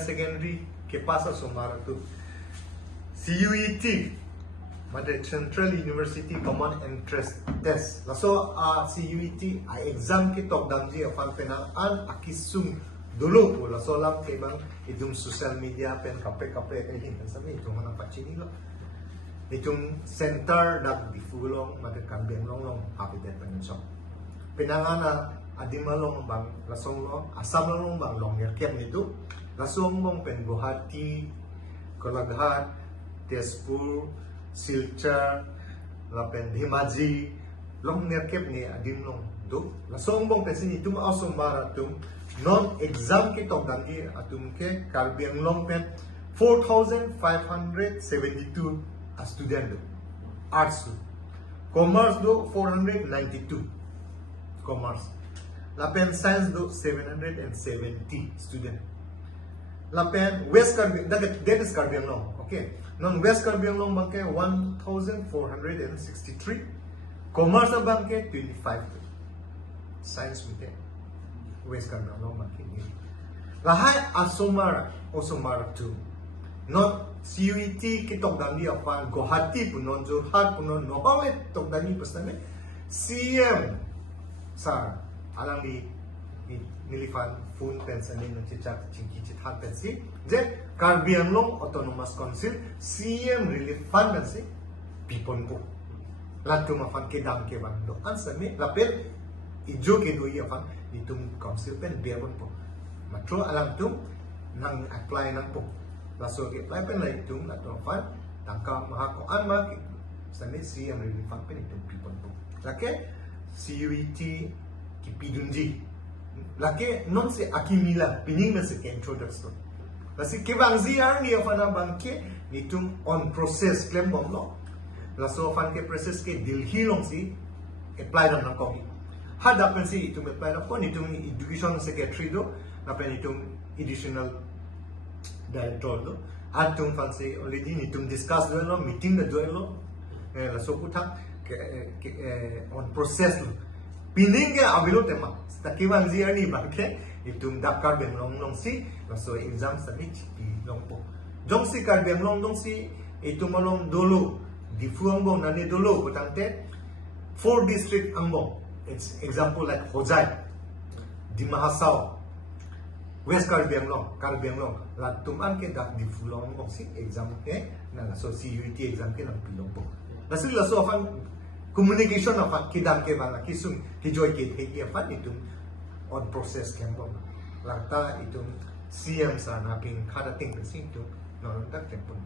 secondary ke pasa sumara tu CUET Mother Central University Common Entrance Test. Laso CUET exam ki tok damji afan penang an akisum dulu po laso lam kay bang itong social media pen kape kay hin sabi itong mga pachini lo. Itong center dag difulong mother kambing long habitat penunso. Pinangana adimalong bang lasong lo asam long bang long yerkem nito. Lasong mong pen Guwahati, Golaghat, Tezpur, Silchar, lapen Dhemaji, long nerkep ni adim long do. Lasong bong pesin itum ausong maratum non-exam ke tok dangi atum ke Karbi Anglong pen 4,572 a student do. Arts do. Commerce do 492. Commerce. Lapen science do 770 student. Lapen West Karbi, that is Karbi Anglong. Okay. Non-West Karbi Anglong bangke 1,463. Commerce na bangke 25. Science mite. West Karbi Anglong bangke ni. Lahat asomara 2. Not CUET kitok dandi apan Guwahati punon Jorhat punon nohole tok dandi pastame CM sa alang di nilifan phone pensanin ng cicak cingki cithan pensi je Karbi Anglong Autonomous Council CM Relief Fund pensi pipon po latu mafan ke dam ke bang do ansame lapel ijo ke doi afan itum council pen biarpon po matro alang tum nang apply nang po laso ke apply pen lai tum latu afan tangka mahako an ma same CM Relief Fund pen itum pipon po lake CUET ki pidunji lake non se akimila pining na se introduction lasi ke bang ziar ni afana bangke nitum on process claim bom lo laso fan ke process ke dilhilong si apply nang kogi hada pen si itum apply na ko nitum education secretary do na pen itum additional director do atum fan se already nitum discuss do lo meeting na do lo laso puta on process lo pining ke abilo tema takiwan ziar ni bangke itum dakar beng long si laso exam sa ni chipi long po jong si kar beng long si itum long dolo difuang bong nani dolo butangte 4 district angbong it's example like Hojai Dimahasao West Karbi Anglong latum an ke dak difulong bong si exam ke na laso CUET exam ke nang pilong po laso afan communication of kidam ke bala kisum kijoy ke hegi afan itum on process ke bom lakta itum CM sa naping kada ting pensi itum non tak tempon